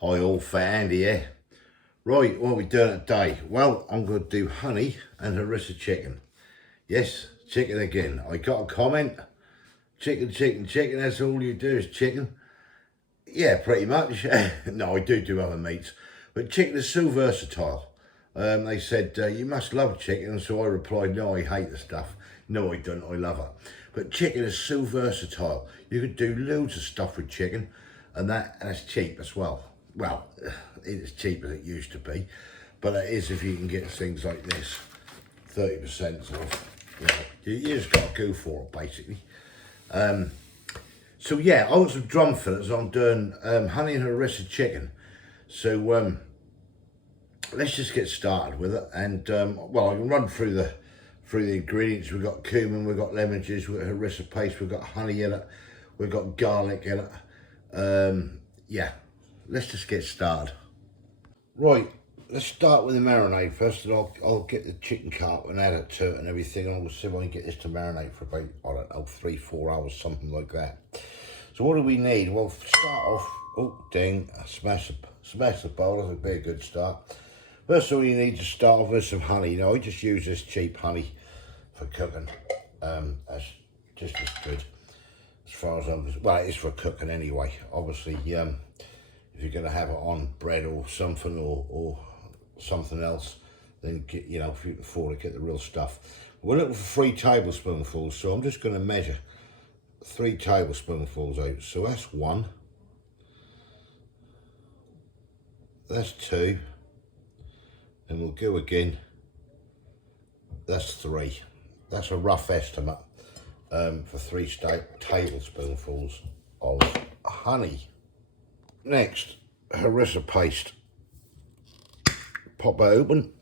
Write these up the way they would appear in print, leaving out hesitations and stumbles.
Hi all, Fat Andy here. Right, what are we doing today? Well, I'm going to do honey and harissa chicken. Yes, chicken again. I got a comment. Chicken, chicken, chicken, that's all you do is chicken. Yeah, pretty much. No, I do other meats. But chicken is so versatile. They said, you must love chicken. So I replied, no, I hate the stuff. No, I don't. I love it. But chicken is so versatile. You could do loads of stuff with chicken. And it's cheap as well. Well, it is cheap as it used to be. But it is if you can get things like this. 30% off. You just got to go for it, basically. So yeah, I got some drum fillets. I'm doing honey and harissa chicken. So let's just get started with it. And well, I can run through the ingredients. We've got cumin, we've got lemon juice, we've got harissa paste, we've got honey in it, we've got garlic in it. Yeah, let's just get started. Right, let's start with the marinade first, and I'll get the chicken cut up and add it to it and everything, and I'll see if I can get this to marinate for about, I don't know, 3-4 hours, something like that. So what do we need? Well, start off, oh ding, smash the bowl, that would be a good start. First of all, you need to start off with some honey. You know, I just use this cheap honey for cooking. That's just as good as far as I'm concerned. Well, it is for cooking anyway. Obviously, if you're going to have it on bread or something or something else, then get, you know, if you can afford it, get the real stuff. We're looking for 3 tablespoonfuls, so I'm just going to measure 3 tablespoonfuls out. So that's 1, that's 2, and we'll go again, that's 3. That's a rough estimate for 3 tablespoonfuls of honey. Next, harissa paste. Pop it open.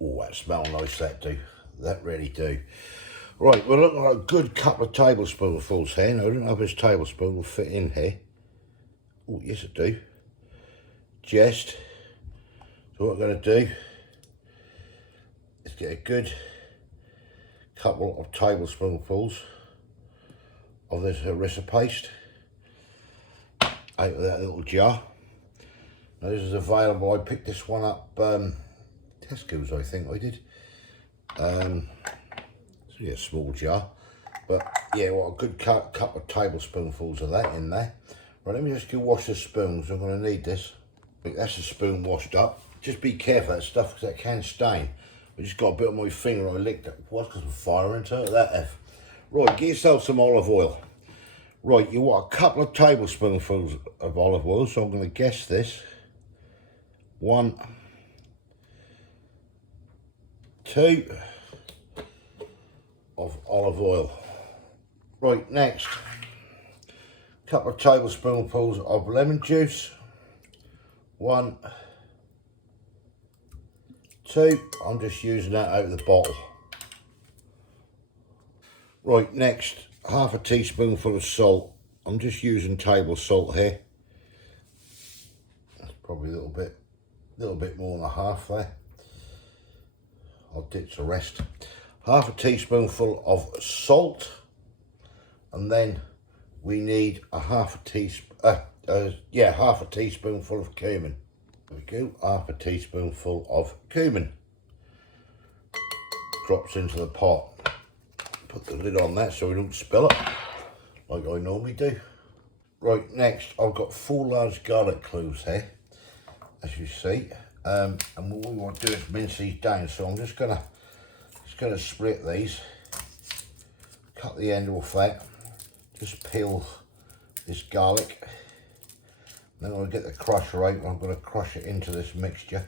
Oh, that smells nice, that do. That really do. Right, we're looking at a good couple of tablespoonfuls here. Now, I don't know if this tablespoon will fit in here. Oh, yes it do. Just. So what we're going to do is get a good couple of tablespoonfuls of this harissa paste out of that little jar. Now this is available, I picked this one up, Tesco's I think I did. It's really a small jar, but yeah, what a good couple of tablespoonfuls of that in there. Right, let me just go wash the spoons, I'm going to need this. That's the spoon washed up. Just be careful of that stuff because that can stain. I just got a bit on my finger, I licked it. What's because of fire into it? That F. Right, get yourself some olive oil. Right, you want a couple of tablespoonfuls of olive oil, so I'm going to guess this. 1, 2 of olive oil. Right, next, a couple of tablespoonfuls of lemon juice. 1, 2, I'm just using that out of the bottle. Right, next, half a teaspoonful of salt. I'm just using table salt here. That's probably a little bit more than a half there. I'll ditch the rest. Half a teaspoonful of salt, and then we need a half a teaspoonful of cumin. There we go, half a teaspoonful of cumin. Drops into the pot. Put the lid on that so we don't spill it, like I normally do. Right, next I've got 4 large garlic cloves here, as you see. And what we want to do is mince these down. So I'm just gonna split these, cut the end off that, just peel this garlic. Then I'll get the crusher out and I'm going to crush it into this mixture.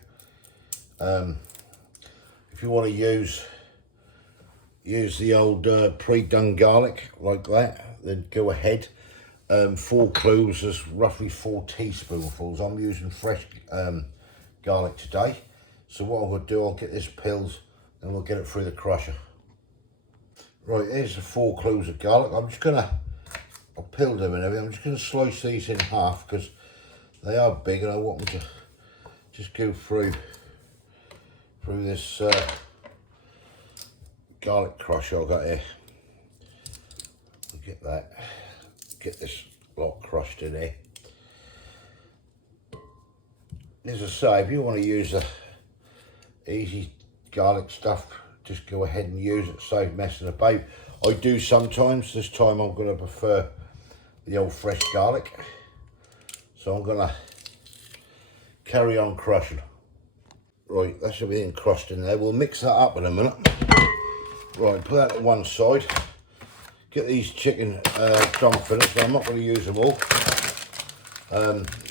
If you want to use the old pre-done garlic like that, then go ahead. 4 cloves is roughly 4 teaspoonfuls. I'm using fresh garlic today. So what I'm going to do, I'll get this peeled and we'll get it through the crusher. Right, here's the 4 cloves of garlic. I'll peel them and everything. I'm just going to slice these in half because they are big and I want them to just go through this garlic crusher I've got here. Get this lot crushed in here. as I say, if you want to use the easy garlic stuff, just go ahead and use it, save messing about. I do sometimes. This time I'm going to prefer the old fresh garlic. So I'm going to carry on crushing. Right, that's everything crushed in there. We'll mix that up in a minute. Right, put that to one side. Get these chicken drum fillets. I'm not going to use them all.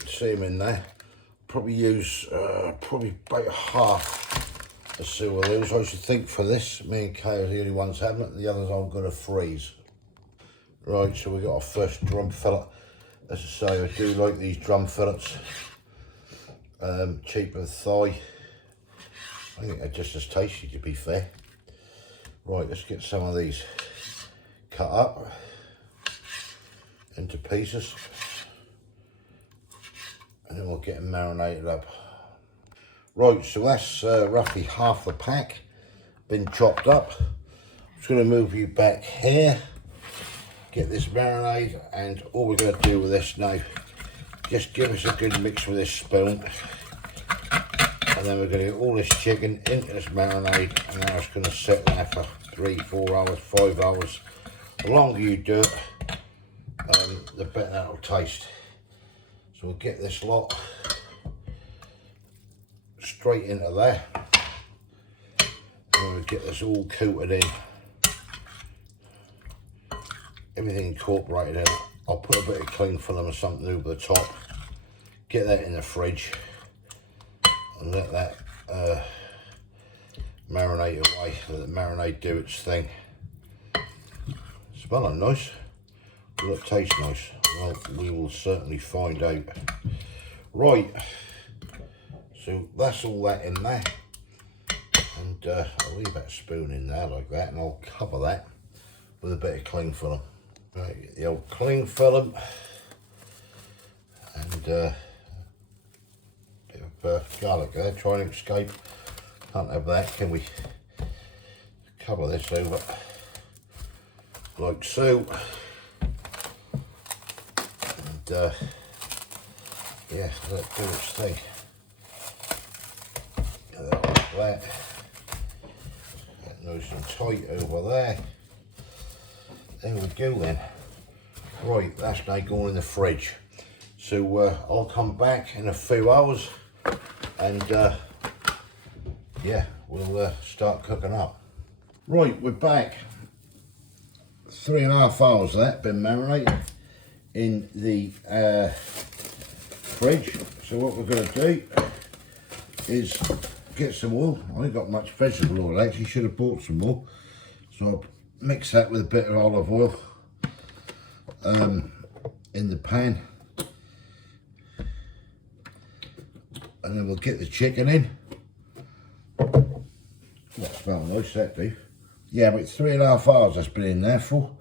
See them in there. Probably use probably about half a sew of those. I should think for this. Me and Kay are the only ones having it. The others I'm going to freeze. Right, so we got our first drum fillet. As I say, I do like these drum fillets. Cheaper than thigh. I think they're just as tasty, to be fair. Right, let's get some of these cut up into pieces, and then we'll get them marinated up. Right, so that's roughly half the pack been chopped up. I'm just going to move you back here, get this marinade, and all we're going to do with this now, just give us a good mix with this spoon, and then we're going to get all this chicken into this marinade, and now it's going to sit there for 3, 4 hours, 5 hours. The longer you do it, the better that'll taste. So we'll get this lot straight into there, and we'll get this all coated in, everything incorporated in. I'll put a bit of cling film or something over the top, get that in the fridge, and let that marinate away, let the marinade do its thing. Smelling nice. Will it taste nice? Well, we will certainly find out. Right, so that's all that in there, and I'll leave that spoon in there like that, and I'll cover that with a bit of cling film. Right, get the old cling film, and bit of garlic there, trying to escape. Can't have that, can we? Cover this over like so, and yeah, let it do its thing. Like that. Get nice and tight over there. There we go then. Right, that's now going in the fridge. So I'll come back in a few hours, and yeah, we'll start cooking up. Right, we're back. 3.5 hours of that been marinated in the fridge. So what we're going to do is get some oil. I ain't got much vegetable oil, actually should have bought some more. So I'll mix that with a bit of olive oil in the pan, and then we'll get the chicken in. That smells nice, that do. Yeah, but 3.5 hours that's been in there for.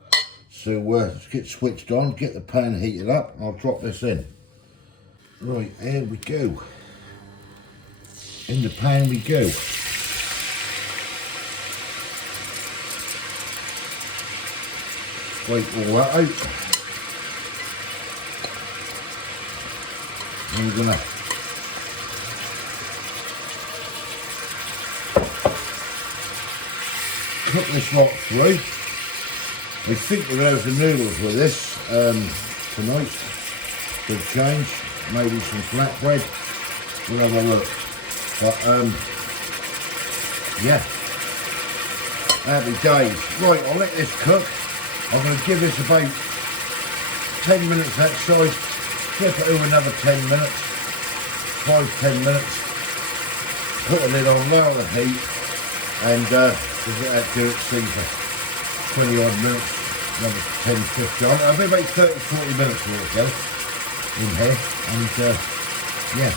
So let's get switched on, get the pan heated up, and I'll drop this in. Right, here we go. In the pan we go. Scrape all that out. And we're gonna cook this lot through. I think we're going to have the noodles with this tonight. Good change. Maybe some flatbread. We'll have a look. But yeah, happy days. Right, I'll let this cook. I'm going to give this about 10 minutes that side. Flip it over another 10 minutes. 5-10 minutes. Put the lid on, lower the heat, and we'll get that do its thing for 20 odd minutes, another 10-15. I'll be about 30-40 minutes altogether in here, and yeah,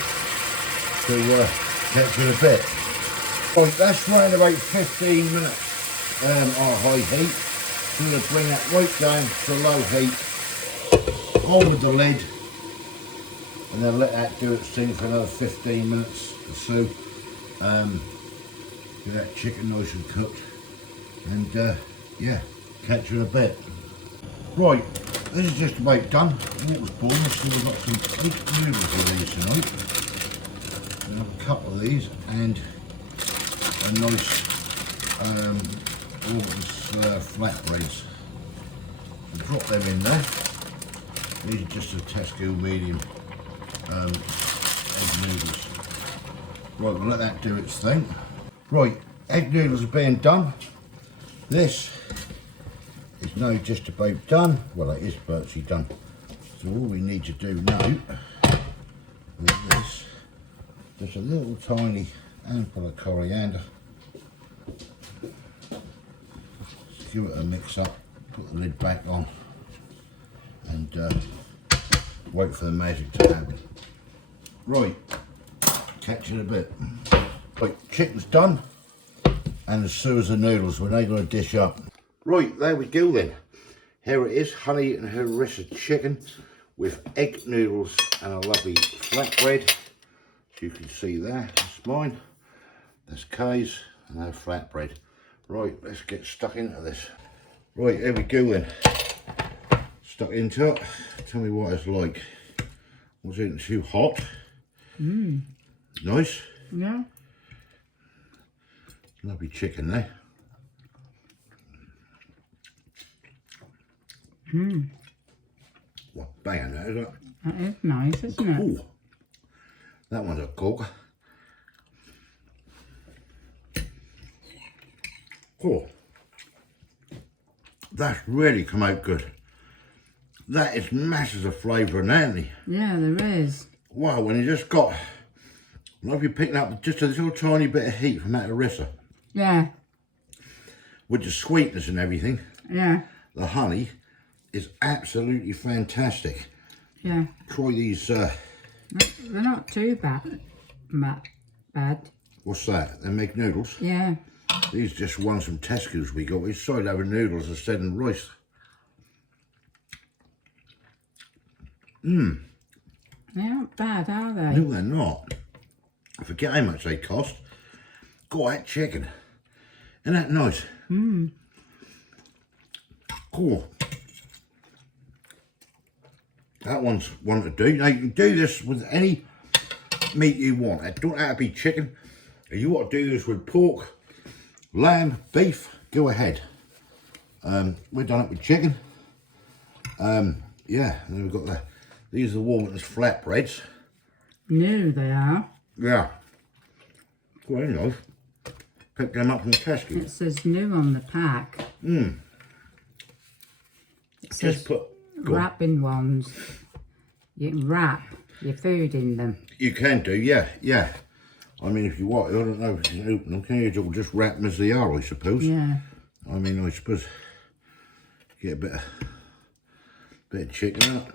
so catch you in a bit. Right, that's around about 15 minutes on high heat. So I'm going to bring that right down to low heat, on with the lid, and then let that do its thing for another 15 minutes or so. Get that chicken nice and cooked, and yeah, catch you in a bit. Right, this is just about done. Water's boiling, so we've got some thick noodles in these tonight. have a couple of these and a nice flatbreads. Drop them in there. These are just a Tesco medium egg noodles. Right, we'll let that do its thing. Right, egg noodles are being done. This is now just about done. Well, it is virtually done. So all we need to do now with this, just a little tiny handful of coriander. Just give it a mix up, put the lid back on, and wait for the magic to happen. Right, catch you in a bit. Right, chicken's done, and so is the noodles. We're now going to dish up. Right, there we go then. Here it is, honey and harissa chicken with egg noodles and a lovely flatbread. As you can see there, that's mine. That's Kay's and our flatbread. Right, let's get stuck into this. Right, here we go then. Stuck into it. Tell me what it's like. Was it too hot? Nice. Yeah. Lovely chicken there. Well, banging that, isn't it? That is nice, isn't it? Ooh, that one's a cook. Oh, that's really come out good. That is masses of flavour in there, isn't it? Yeah, there is. Wow, when you just got, like you're picking up just a little tiny bit of heat from that harissa. Yeah. With the sweetness and everything. Yeah. The honey is absolutely fantastic. Yeah. Try these. They're not too bad. Bad. What's that? They make noodles? Yeah. These just ones from Tesco's we got. We decided having noodles instead of rice. They're not bad, are they? No, they're not. I forget how much they cost. Got that chicken. Isn't that nice? Cool. That one's one to do. Now you can do this with any meat you want. It don't have to be chicken. If you want to do this with pork, lamb, beef, go ahead. We've done it with chicken. Yeah, and then we've got these are the Warburton's flatbreads. New they are. Yeah. Well, nice. Picked them up from Tesco. It says new on the pack. It says Just put wrapping ones. You can wrap your food in them. You can do, yeah, yeah. I mean, if you want, I don't know if you can open them, can you? Or just wrap them as they are, I suppose. Yeah. I mean, I suppose get a bit of chicken out.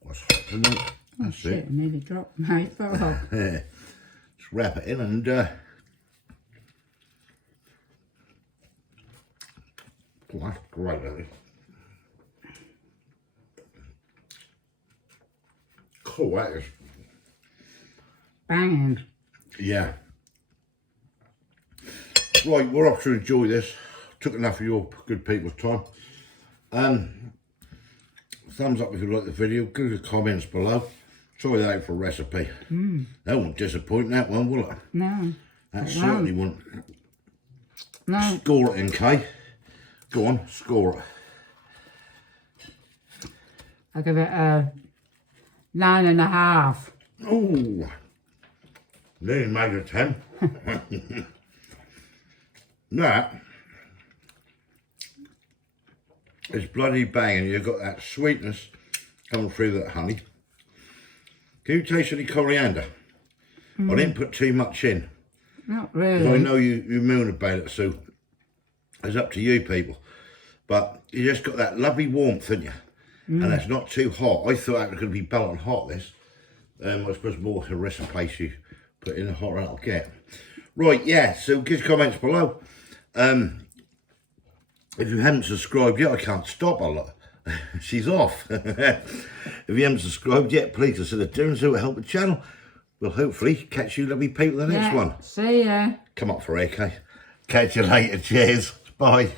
What's happening? That's Shit, it. I nearly dropped my fork. Just wrap it in and oh, that's great, isn't it? Cool, that is. Banging. Yeah. Right, we're off to enjoy this. Took enough of your good people's time. Thumbs up if you like the video. Give us comments below. Try that out for a recipe. That won't disappoint, that one, will it? No. That certainly won't. No. Score it in, Kay. Go on, score it. I'll give it a 9.5. Oh, nearly made a 10. That is bloody banging. You've got that sweetness coming through that honey. Can you taste any coriander? I didn't put too much in. Not 'Cause really. I know you moan about it, so it's up to you people. But you just got that lovely warmth, haven't you? And it's not too hot. I thought that was going to be belting hot, this. I suppose more harissa paste you put in, the hotter it'll get. Right, yeah, so give comments below. If you haven't subscribed yet, I can't stop a lot. She's off. If you haven't subscribed yet, please consider doing so to help the channel. We'll hopefully catch you lovely people in the next one. See ya. Come up for AK. Catch you later. Cheers. Bye.